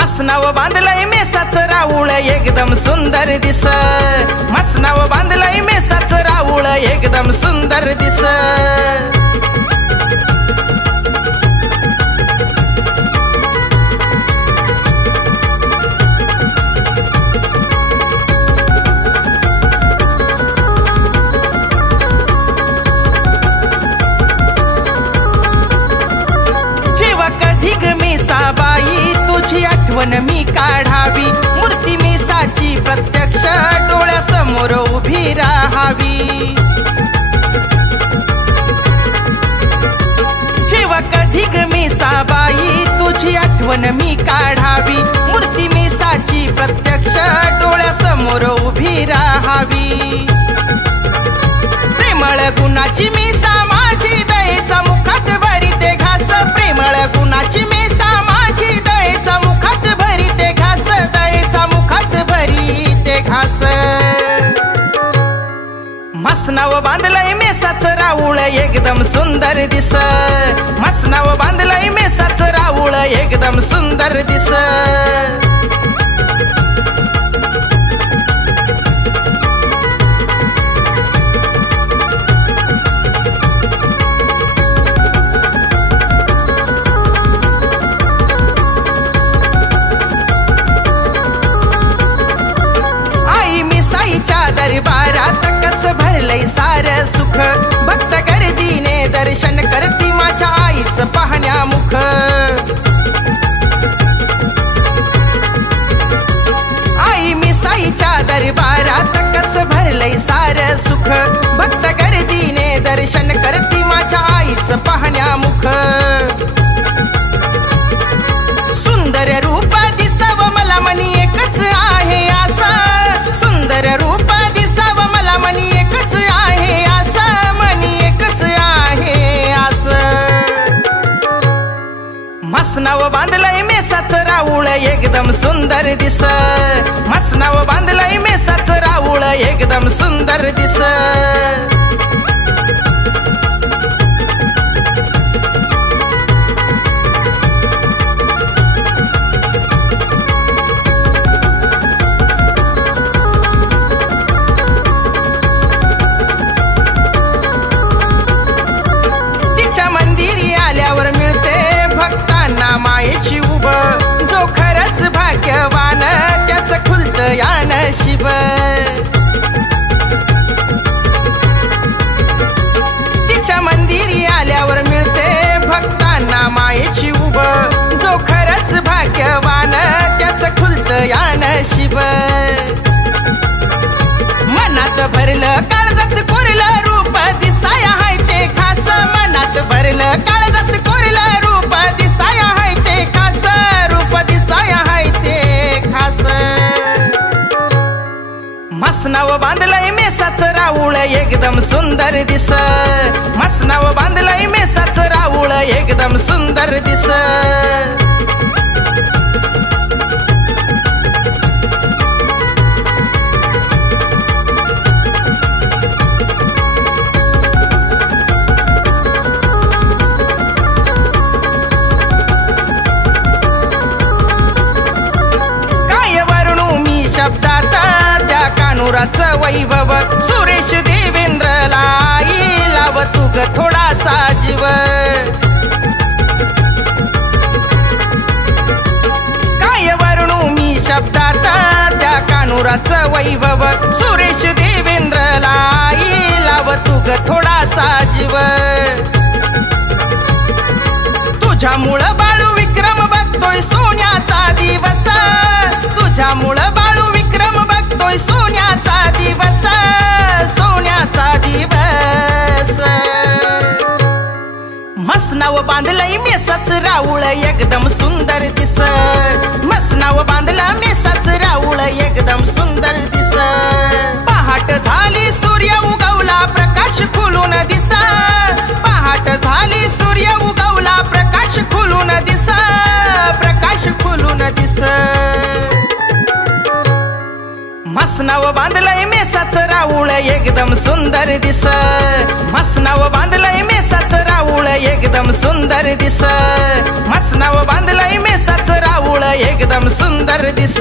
मसनाव बांधलंय मेसाचं राऊळ एकदम सुंदर दिस, मसनाव बांधलंय मेसाचं राऊळ एकदम सुंदर दिस। बाई तुझी आठवण मी काढावी, मूर्ती मेसाची प्रत्यक्ष डोळ्यासमोर उभी राहावी। जेव्हा कधी ग मेसाबाई तुझी आठवण मी काढावी, मूर्ती मेसाची प्रत्यक्ष डोळ्यासमोर उभी राहावी। प्रेमळ गुणाची मेसा माझी दयेचा मुखात भरीते घास, प्रेमळ गुणाची मेसा माझी दयेचा मुखात भरीते घास, दयेचा मुखात भरीते घास। मसनाव बांधलंय मेसाचं राऊळ एकदम सुंदर दिस, मसनाव बांधलंय मेसाचं राऊळ एकदम सुंदर दिस। दरबारात कस भरलंय सार सुख, भक्त गर्दीने दर्शन करती माझ्या आईचं पाहण्यामुख। आई मिसाईच्या दरबारात कस भरलंय सार सुख, भक्त गर्दीने दर्शन करती माझ्या आईचं पाहण्यामुख। सुंदर रूप दिसावं मला मनी एकच आहे आसा, सुंदर रूप दिसावं मला मनी एकच आहे आसा, मनी एकच आहे आसा। मसनाव बांधलंय मेसाचं राऊळ एकदम सुंदर दिस, मसनाव बांधलंय मेसाचं राऊळ एकदम सुंदर दिस। मिळते भक्तांना मायेची उब, जो खरंच भाग्यवान त्याच खुलत या नशीब। तिच्या मंदिरी आल्यावर मिळते भक्तांना मायेची उब, जो खरंच भाग्यवान त्याच खुलत या नशीब। मनात भरलं काळजात कोरलं रूप दिसाया हाय ते खास, मनात भरलं काळजात कोरलं रूप दिसाया हाय ते खास, रूप दिसाया हाय ते खास। मसनाव बांधलंय मेसाचं राऊळ एकदम सुंदर दिस, मसनाव बांधलंय मेसाचं राऊळ एकदम सुंदर दिस। शब्दात त्या कानुराचं वैभव, सुरेश देवेंद्रला आई लाव तू ग थोडासा जीव। काय वर्णू मी शब्दात त्या कानुराचं वैभव, सुरेश देवेंद्रला आई लाव तू ग थोडासा जीव। तुझ्यामुळं बाळू विक्रम बघतोय सोन्याचा दिवस, तुझ्यामुळं बाळू विक्रम बघतोय सोन्याचा दिवस, सोन्याचा दिवस। मसनाव बांधलंय मेसाचं राऊळ एकदम सुंदर दिस, मसनाव बांधलं मेसाचं राऊळ एकदम सुंदर दिस। पहाट झाली सूर्य उगवला प्रकाश खुलून दिस, पहाट झाली सूर्य उगवला प्रकाश खुलून दिस, प्रकाश खुलून दिस। मसनाव बांधलंय मेसाचं राऊळ एकदम सुंदर दिस, मसनाव बांधलंय मेसाचं राऊळ एकदम सुंदर दिस, मसनाव बांधलंय मेसाचं राऊळ राऊळ एकदम सुंदर दिस.